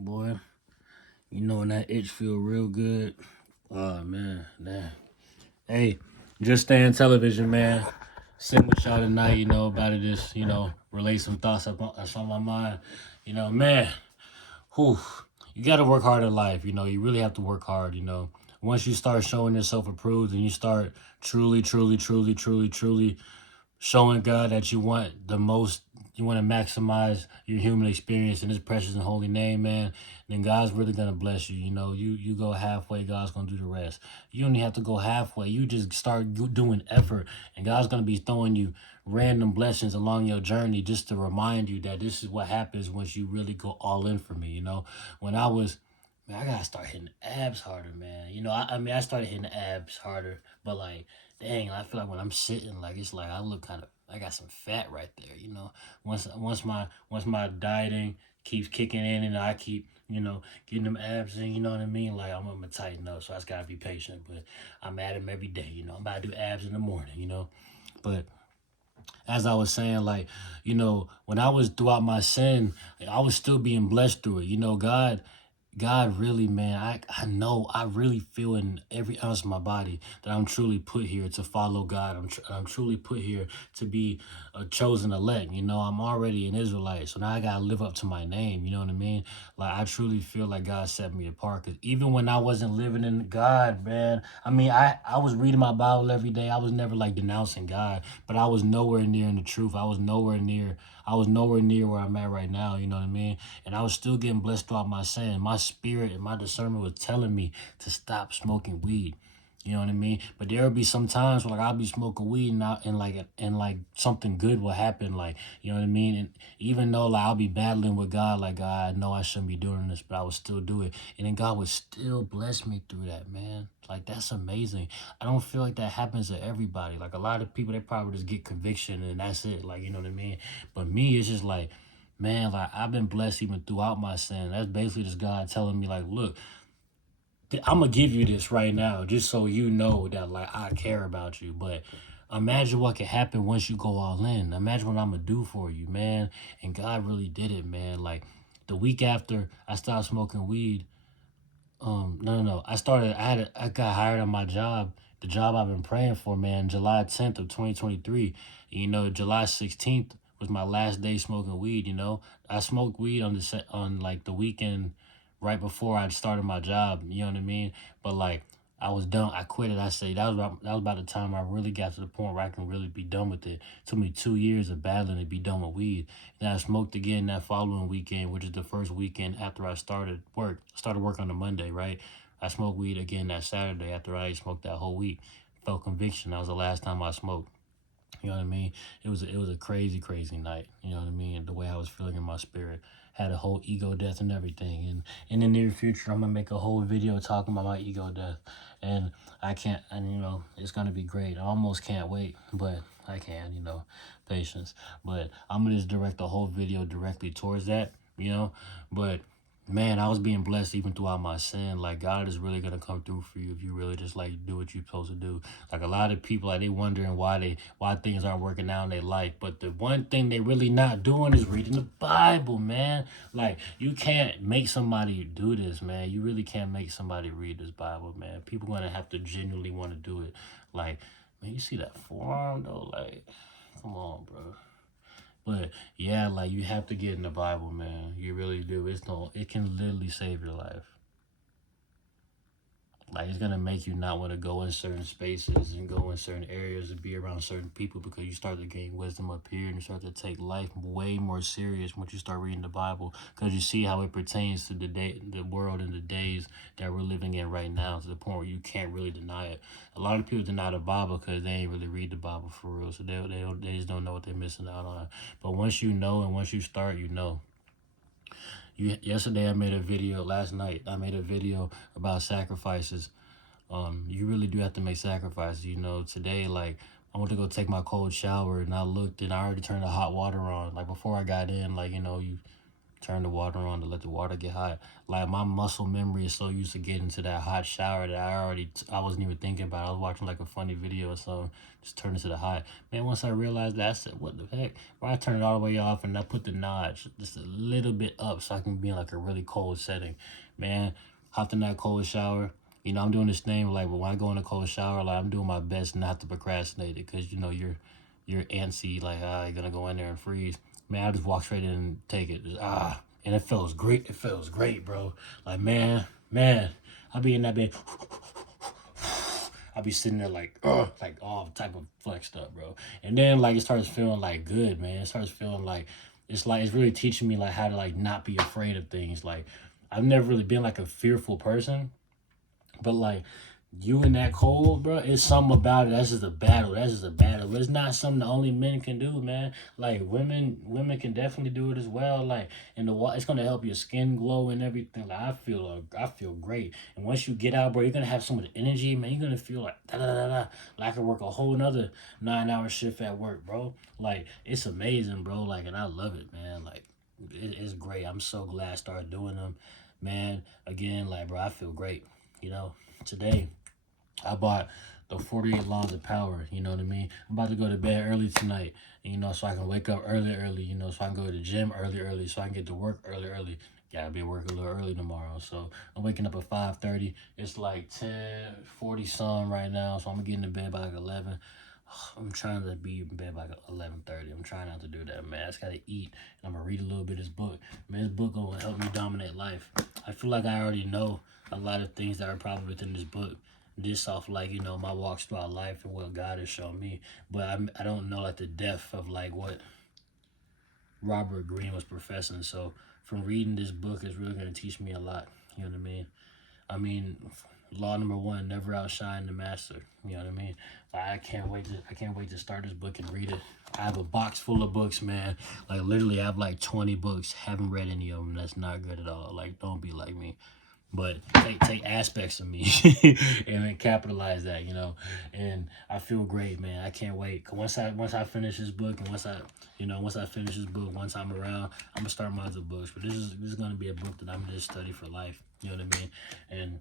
boy. You know when that itch feel real good. Oh man, man. Hey, just stay in television, man. Sit with y'all tonight, about it. Just, relay some thoughts that's on my mind. Man, whew, you got to work hard in life. You really have to work hard. Once you start showing yourself approved and you start truly, truly, truly, truly, truly showing God that you want to maximize your human experience in His precious and holy name, man, then God's really gonna bless you. You go halfway, God's gonna do the rest. You don't even have to go halfway. You just start doing effort, and God's gonna be throwing you random blessings along your journey just to remind you that this is what happens once you really go all in for me. When I was Man, I gotta start hitting the abs harder, man. I started hitting the abs harder, but like, dang, I feel like when I'm sitting, like it's like I look I got some fat right there. Once my dieting keeps kicking in and I keep, getting them abs in, you know what I mean? Like I'm gonna tighten up, so I just gotta be patient. But I'm at them every day. I'm about to do abs in the morning. But as I was saying, like, when I was throughout my sin, I was still being blessed through it. God really, man, I know, I really feel in every ounce of my body that I'm truly put here to follow God. I'm truly put here to be a chosen elect. I'm already an Israelite, so now I gotta live up to my name. You know what I mean? Like I truly feel like God set me apart. Cause even when I wasn't living in God, man, I was reading my Bible every day. I was never like denouncing God, but I was nowhere near in the truth. I was nowhere near where I'm at right now. You know what I mean? And I was still getting blessed throughout my sin. My spirit and my discernment was telling me to stop smoking weed. You know what I mean? But there would be some times where like I'll be smoking weed and something good will happen, like, you know what I mean? And even though like I'll be battling with God, like God, I know I shouldn't be doing this, but I would still do it. And then God would still bless me through that, man. Like that's amazing. I don't feel like that happens to everybody. Like a lot of people, they probably just get conviction and that's it. Like, you know what I mean? But me, it's just like, man, like I've been blessed even throughout my sin. That's basically just God telling me, like, look, I'm gonna give you this right now, just so you know that like I care about you. But imagine what can happen once you go all in. Imagine what I'm gonna do for you, man. And God really did it, man. Like the week after I stopped smoking weed, no. I got hired on my job, the job I've been praying for, man, July 10th of 2023. July 16th was my last day smoking weed, I smoked weed on like the weekend right before I started my job, you know what I mean? But like I was done. I quit it. I say that was about the time I really got to the point where I can really be done with it. It took me 2 years of battling to be done with weed. Then I smoked again that following weekend, which is the first weekend after I started work. I started work on a Monday, right? I smoked weed again that Saturday after I smoked that whole week. Felt conviction. That was the last time I smoked. You know what I mean? It was a crazy, crazy night. You know what I mean? The way I was feeling in my spirit. Had a whole ego death and everything. And in the near future, I'm gonna make a whole video talking about my ego death. And I can't, and it's gonna be great. I almost can't wait, but I can, patience. But I'm gonna just direct the whole video directly towards that. But man, I was being blessed even throughout my sin. Like God is really gonna come through for you if you really just like do what you're supposed to do. Like a lot of people, like they wondering why things aren't working out in their life. But the one thing they really not doing is reading the Bible, man. Like you can't make somebody do this, man. You really can't make somebody read this Bible, man. People gonna have to genuinely want to do it. Like, man, you see that forearm though? Like, come on, bro. But yeah, like you have to get in the Bible, man. You really do. It can literally save your life. Like it's gonna make you not want to go in certain spaces and go in certain areas and be around certain people because you start to gain wisdom up here and you start to take life way more serious once you start reading the Bible because you see how it pertains to the world and the days that we're living in right now to the point where you can't really deny it. A lot of people deny the Bible because they ain't really read the Bible for real, so they just don't know what they're missing out on. But once you know and once you start, you know. Yesterday I made a video. Last night I made a video about sacrifices. You really do have to make sacrifices. Today, like, I went to go take my cold shower and I looked and I already turned the hot water on. Like, before I got in, like, turn the water on to let the water get hot. Like my muscle memory is so used to getting to that hot shower that I wasn't even thinking about it. I was watching like a funny video or something, just turn it to the hot. Man, once I realized that, I said, what the heck? Why I turn it all the way off and I put the notch just a little bit up so I can be in like a really cold setting. Man, hopped in that cold shower. You know, I'm doing this thing like, but when I go in a cold shower, like I'm doing my best not to procrastinate it, because you know you're antsy, like you're gonna go in there and freeze. Man, I just walk straight in and take it. Just, and it feels great. It feels great, bro. Like man, I'll be in that bed. I'll be sitting there like all type of flexed up, bro. And then like it starts feeling like good, man. It starts feeling like it's really teaching me like how to like not be afraid of things. Like I've never really been like a fearful person, but like you in that cold, bro, it's something about it. That's just a battle. That's just a battle. But it's not something that only men can do, man. Like women can definitely do it as well. Like in the water, it's gonna help your skin glow and everything. Like I feel great. And once you get out, bro, you're gonna have so much energy, man. You're gonna feel like da da da da. Like I could work a whole another 9 hour shift at work, bro. Like it's amazing, bro. Like and I love it, man. Like it's great. I'm so glad I started doing them, man. Again, like bro, I feel great. You know, today I bought the 48 Laws of Power, you know what I mean? I'm about to go to bed early tonight, you know, so I can wake up early, you know, so I can go to the gym early, so I can get to work early. Gotta be at work a little early tomorrow, so I'm waking up at 5:30. It's like 10:40 some right now, so I'm gonna get into bed by like 11. I'm trying to be in bed by like 11:30. I'm trying not to do that, man. I just gotta eat, and I'm gonna read a little bit of this book. Man, this book gonna help me dominate life. I feel like I already know a lot of things that are probably within this book, this off like you know my walks throughout life and what God has shown me, but I don't know like the depth of like what Robert Greene was professing. So from reading this book is really going to teach me a lot. You know what I mean? I mean, law number one: never outshine the master. You know what I mean? Like, I can't wait to start this book and read it. I have a box full of books, man. Like literally, I have like 20 books. Haven't read any of them. That's not good at all. Like, don't be like me, but take aspects of me and then capitalize that, you know. And I feel great, man. I can't wait. 'Cause once I finish this book, and once I finish this book, once I'm around, I'm gonna start my other books. But this is gonna be a book that I'm gonna study for life. You know what I mean? And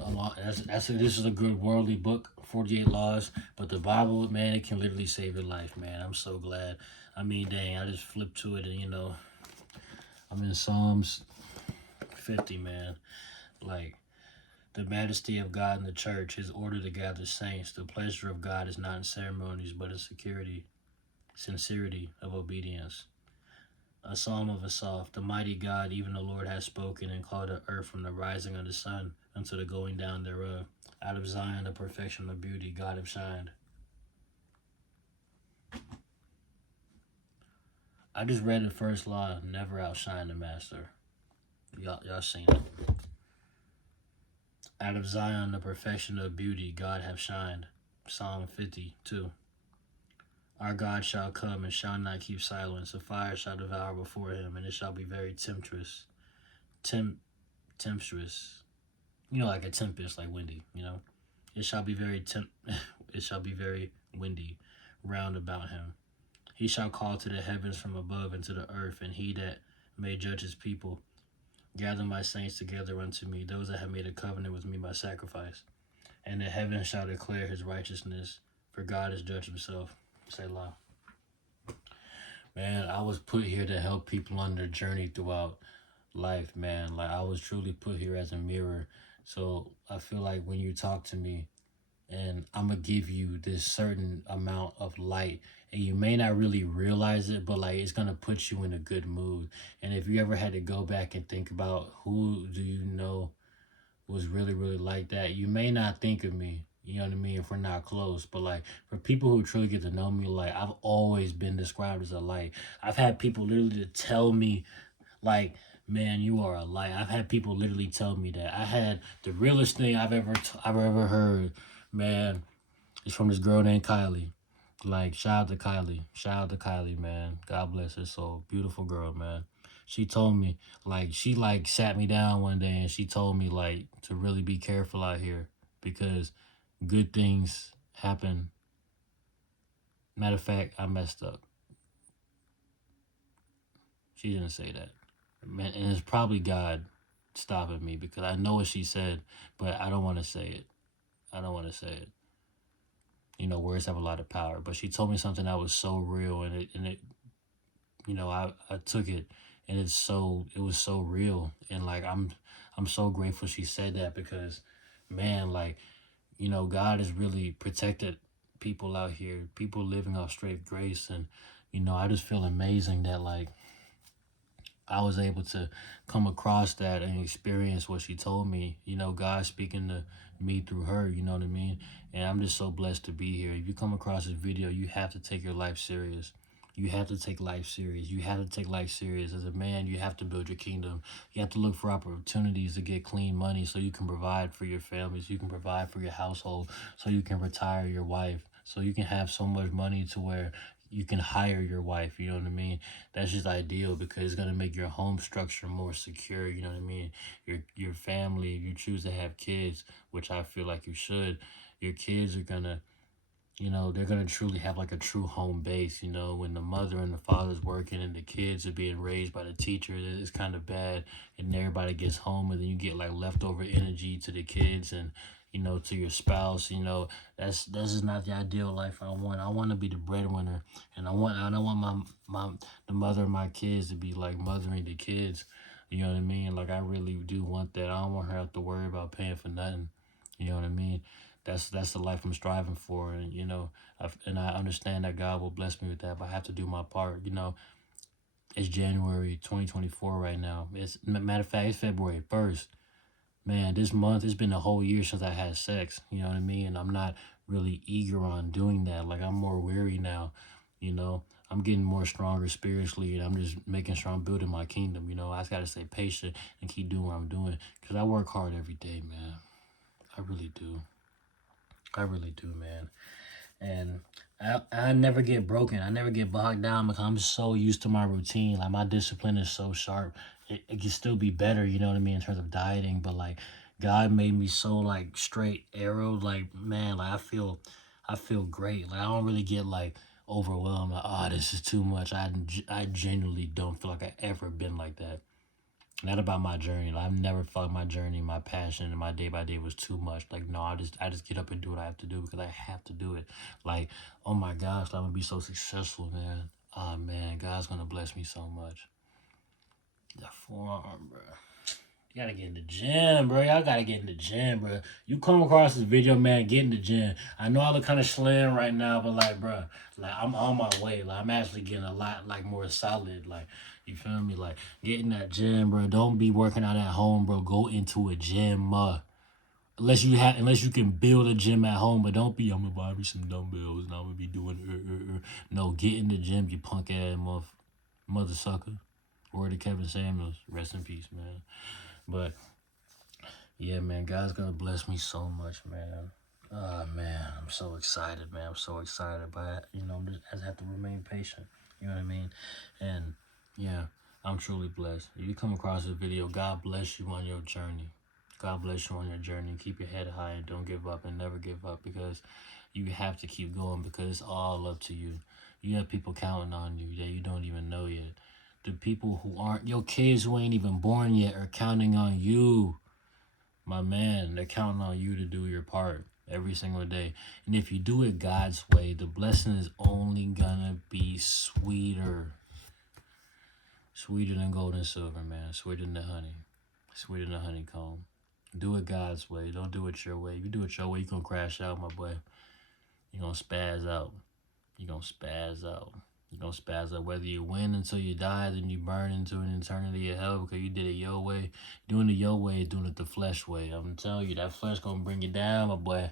a lot. This is a good worldly book, 48 Laws. But the Bible, man, it can literally save your life, man. I'm so glad. I mean, dang, I just flipped to it, and you know, I'm in Psalms 50, man. Like, the majesty of God in the church, his order to gather saints. The pleasure of God is not in ceremonies, but in sincerity of obedience. A psalm of Asaph. The mighty God, even the Lord, has spoken and called the earth from the rising of the sun unto the going down thereof. Out of Zion, the perfection of beauty, God have shined. I just read the first law: never outshine the master. Y'all seen it. Out of Zion, the perfection of beauty, God have shined. Psalm 52. Our God shall come and shall not keep silence. A fire shall devour before him, and it shall be very tempestuous. Tempestuous. You know, like a tempest, like windy, you know. It shall be very it shall be very windy round about him. He shall call to the heavens from above and to the earth, and he that may judge his people. Gather my saints together unto me, those that have made a covenant with me by sacrifice. And the heavens shall declare his righteousness, for God has judged himself. Selah. Man, I was put here to help people on their journey throughout life, man. Like, I was truly put here as a mirror. So I feel like when you talk to me, and I'm gonna give you this certain amount of light, and you may not really realize it, but like it's gonna put you in a good mood. And if you ever had to go back and think about who do you know was really like that, you may not think of me, you know what I mean, if we're not close. But like for people who truly get to know me, like I've always been described as a light. I've had people literally to tell me like, man, you are a light. I've had people literally tell me that. I had the realest thing I've ever heard, man. It's from this girl named Kylie. Like, shout out to Kylie, man. God bless her soul. Beautiful girl, man. She told me, like, she like sat me down one day and she told me like to really be careful out here, because good things happen. Matter of fact, I messed up. She didn't say that. Man, and it's probably God stopping me because I know what she said, but I don't want to say it. I don't want to say it. You know, words have a lot of power. But she told me something that was so real, and it I took it, and it was so real, and like I'm so grateful she said that because, man, like, God has really protected people out here, people living off straight grace, and I just feel amazing that like I was able to come across that and experience what she told me. God speaking to me through her, you know what I mean? And I'm just so blessed to be here. If you come across this video, you have to take your life serious. You have to take life serious. You have to take life serious. As a man, you have to build your kingdom. You have to look for opportunities to get clean money so you can provide for your families. You can provide for your household, so you can retire your wife. So you can have so much money to where you can hire your wife, you know what I mean? That's just ideal because it's gonna make your home structure more secure, you know what I mean? Your family, if you choose to have kids, which I feel like you should, your kids are gonna, they're gonna truly have like a true home base. When the mother and the father's working and the kids are being raised by the teacher, it's kind of bad, and everybody gets home, and then you get like leftover energy to the kids and to your spouse. That's just not the ideal life I want. I want to be the breadwinner, and I don't want my the mother of my kids to be like mothering the kids. You know what I mean? Like, I really do want that. I don't want her to have to worry about paying for nothing. You know what I mean? That's the life I'm striving for, and I understand that God will bless me with that, but I have to do my part. It's January 2024 right now. It's matter of fact, it's February 1st. Man, this month it's been a whole year since I had sex. You know what I mean? And I'm not really eager on doing that. Like, I'm more weary now. You know, I'm getting more stronger spiritually, and I'm just making sure I'm building my kingdom. I just gotta stay patient and keep doing what I'm doing because I work hard every day, man. I really do. I really do, man. And I never get broken. I never get bogged down because I'm so used to my routine. Like, my discipline is so sharp. It can still be better, you know what I mean, in terms of dieting. But like, God made me so like straight arrowed. Like, man, like I feel great. Like, I don't really get like overwhelmed. Like, oh, this is too much. I genuinely don't feel like I ever been like that. Not about my journey. Like, I've never felt my journey, my passion, and my day by day was too much. Like, no, I just get up and do what I have to do because I have to do it. Like, oh my gosh, I'm gonna be so successful, man. Oh man, God's gonna bless me so much. The forearm, bro. You gotta get in the gym, bro. Y'all gotta get in the gym, bro. You come across this video, man, get in the gym. I know I look kind of slim right now, but like, bro, like, I'm on my way. Like, I'm actually getting a lot like more solid. Like, you feel me? Like, get in that gym, bro. Don't be working out at home, bro. Go into a gym, unless you can build a gym at home, but don't be, I'm gonna buy me some dumbbells and I'm gonna be doing. No, get in the gym, you punk ass mother sucker. Word to Kevin Samuels, rest in peace, man. But yeah, man, God's gonna bless me so much, man. Oh man, I'm so excited, man. I'm so excited, but I just have to remain patient. You know what I mean? And yeah, I'm truly blessed. If you come across this video, God bless you on your journey. God bless you on your journey. Keep your head high and don't give up and never give up, because you have to keep going, because it's all up to you. You have people counting on you that you don't even know yet. The people who aren't your kids, who ain't even born yet, are counting on you. My man, they're counting on you to do your part every single day. And if you do it God's way, the blessing is only gonna be sweeter. Sweeter than gold and silver, man. Sweeter than the honey. Sweeter than the honeycomb. Do it God's way. Don't do it your way. If you do it your way, you're gonna crash out, my boy. You're gonna spaz out. You're gonna spaz out. You're gonna spaz out. Whether you win until you die, then you burn into an eternity of hell because you did it your way. Doing it your way is doing it the flesh way. I'm telling you, that flesh gonna bring you down, my boy.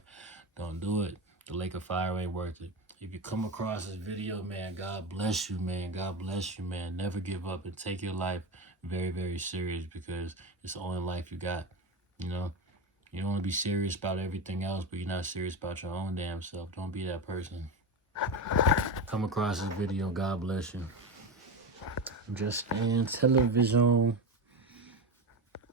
Don't do it. The lake of fire ain't worth it. If you come across this video, man, God bless you, man. God bless you, man. Never give up and take your life very, very serious, because it's the only life you got. You know, you don't want to be serious about everything else, but you're not serious about your own damn self. Don't be that person. Come across this video, God bless you. Just in television.